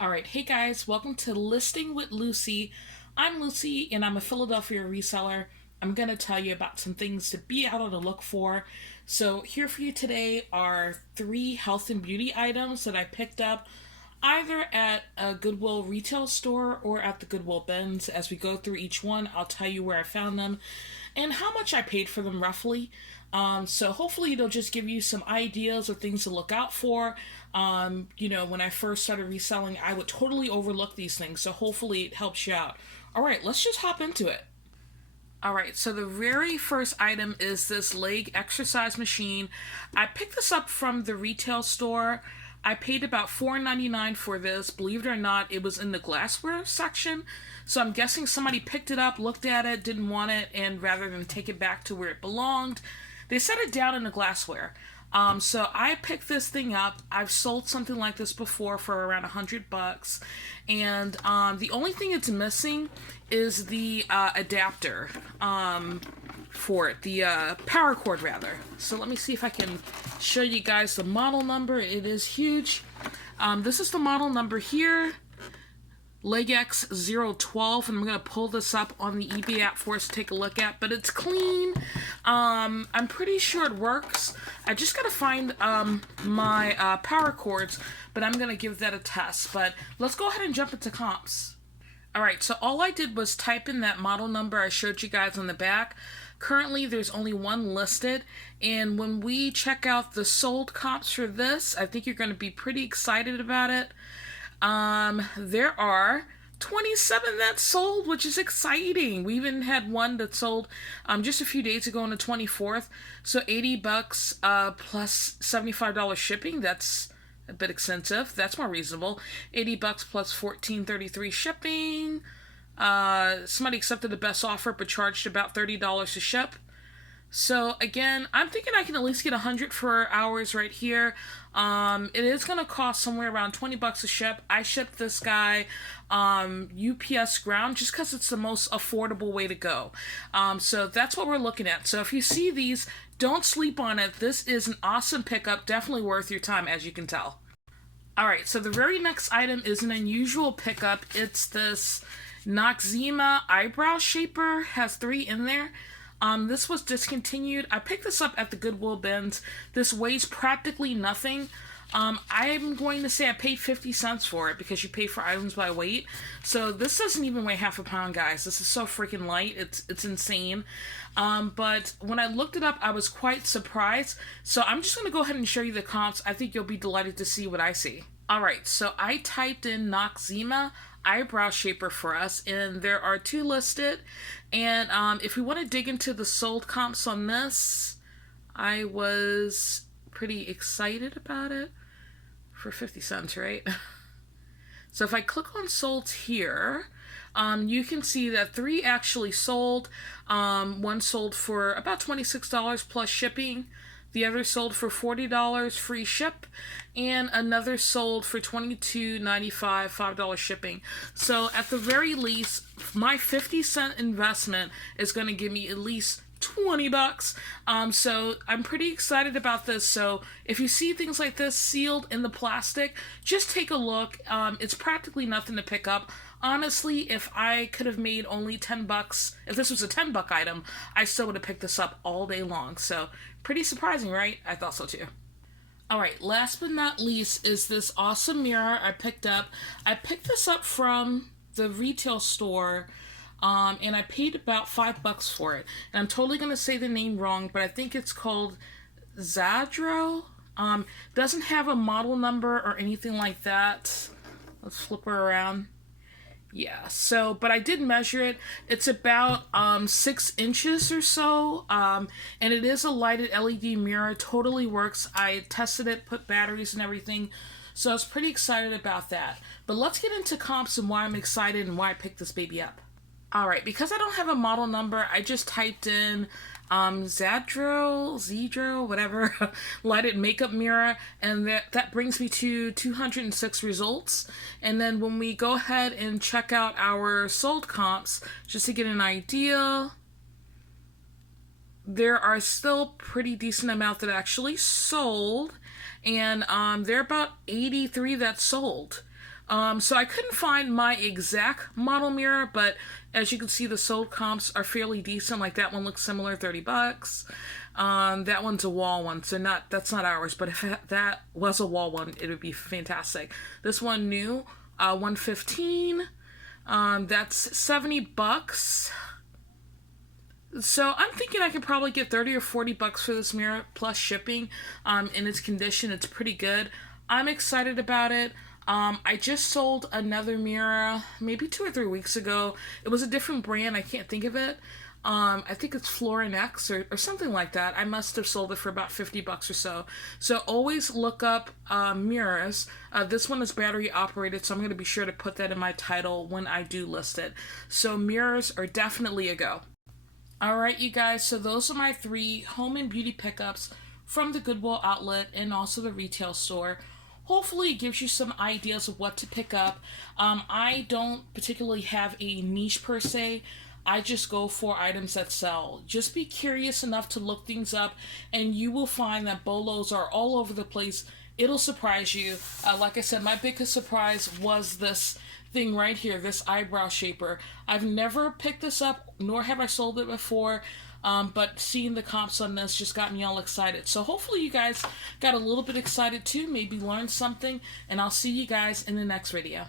Alright, hey guys, welcome to Listing with Lucy. I'm Lucy and I'm a Philadelphia reseller. I'm going to tell you about some things to be out on the look for. So here for you today are 3 health and beauty items that I picked up either at a Goodwill retail store or at the Goodwill bins. As we go through each one, I'll tell you where I found them and how much I paid for them roughly. So hopefully it'll just give you some ideas of things to look out for. When I first started reselling, I would totally overlook these things. So hopefully it helps you out. All right, let's just hop into it. All right, so the very first item is this Legxercise machine. I picked this up from the retail store. I paid about $4.99 for this. Believe it or not, it was in the glassware section. So I'm guessing somebody picked it up, looked at it, didn't want it, and rather than take it back to where it belonged, they set it down in the glassware. So I picked this thing up. I've sold something like this before for around $100, and the only thing it's missing is the adapter for it, the power cord rather. So let me see if I can show you guys the model number. It is huge. This is the model number here, Legx012, and I'm going to pull this up on the eBay app for us to take a look at, but it's clean. I'm pretty sure it works. I just got to find my power cords, but I'm going to give that a test. But let's go ahead and jump into comps. Alright, so all I did was type in that model number I showed you guys on the back. Currently, there's only one listed, and when we check out the sold comps for this, I think you're going to be pretty excited about it. There are 27 that sold, which is exciting. We even had one that sold just a few days ago on the 24th. So $80 plus $75 shipping. That's a bit expensive. That's more reasonable. $80 plus $14.33 shipping. Somebody accepted the best offer but charged about $30 to ship. So again, I'm thinking I can at least get 100 for hours right here. It is going to cost somewhere around $20 to ship. I shipped this guy UPS ground just because it's the most affordable way to go. So that's what we're looking at. So if you see these, don't sleep on it. This is an awesome pickup, definitely worth your time, as you can tell. Alright, so the very next item is an unusual pickup. It's this Noxzema eyebrow shaper, has 3 in there. This was discontinued. I picked this up at the Goodwill bins. This weighs practically nothing. I'm going to say I paid 50 cents for it because you pay for items by weight. So this doesn't even weigh half a pound, guys. This is so freaking light. It's insane. But when I looked it up, I was quite surprised. So I'm just going to go ahead and show you the comps. I think you'll be delighted to see what I see. Alright, so I typed in Noxzema eyebrow shaper for us, and there are 2 listed. And if we want to dig into the sold comps on this, I was pretty excited about it for 50 cents, right? So if I click on sold here, you can see that 3 actually sold. One sold for about $26 plus shipping. The other sold for $40 free ship, and another sold for $22.95, $5 shipping. So at the very least, my 50-cent investment is going to give me at least $20. So I'm pretty excited about this. So if you see things like this sealed in the plastic, just take a look. It's practically nothing to pick up. Honestly, if I could have made only $10, if this was a $10 item, I still would have picked this up all day long. So pretty surprising, right? I thought so too. Alright, last but not least is this awesome mirror I picked up. I picked this up from the retail store, and I paid about $5 for it. And I'm totally going to say the name wrong, but I think it's called Zadro. Doesn't have a model number or anything like that. Let's flip her around. Yeah, so, but I did measure it. It's about 6 inches or so, and it is a lighted LED mirror. Totally works. I tested it, put batteries and everything, so I was pretty excited about that. But let's get into comps and why I'm excited and why I picked this baby up. Alright, because I don't have a model number, I just typed in Zadro, whatever, lighted makeup mirror, and that brings me to 206 results. And then when we go ahead and check out our sold comps, just to get an idea, there are still pretty decent amount that actually sold, and there are about 83 that sold. So I couldn't find my exact model mirror, but as you can see, the sold comps are fairly decent. Like that one looks similar, 30 bucks. That one's a wall one, so that's not ours, but if that was a wall one, it would be fantastic. This one new, 115. That's 70 bucks. So I'm thinking I could probably get 30 or 40 bucks for this mirror plus shipping. In its condition, it's pretty good. I'm excited about it. I just sold another mirror maybe 2 or 3 weeks ago. It was a different brand. I can't think of it. I think it's Florin-X or something like that. I must have sold it for about 50 bucks or so. So always look up mirrors. This one is battery operated, so I'm going to be sure to put that in my title when I do list it. So mirrors are definitely a go. Alright, you guys, so those are my 3 home and beauty pickups from the Goodwill outlet and also the retail store. Hopefully it gives you some ideas of what to pick up. I don't particularly have a niche per se. I just go for items that sell. Just be curious enough to look things up, and you will find that BOLOs are all over the place. It'll surprise you. Like I said, my biggest surprise was this thing right here, this eyebrow shaper. I've never picked this up, nor have I sold it before. But seeing the comps on this just got me all excited. So hopefully you guys got a little bit excited too, maybe learned something, and I'll see you guys in the next video.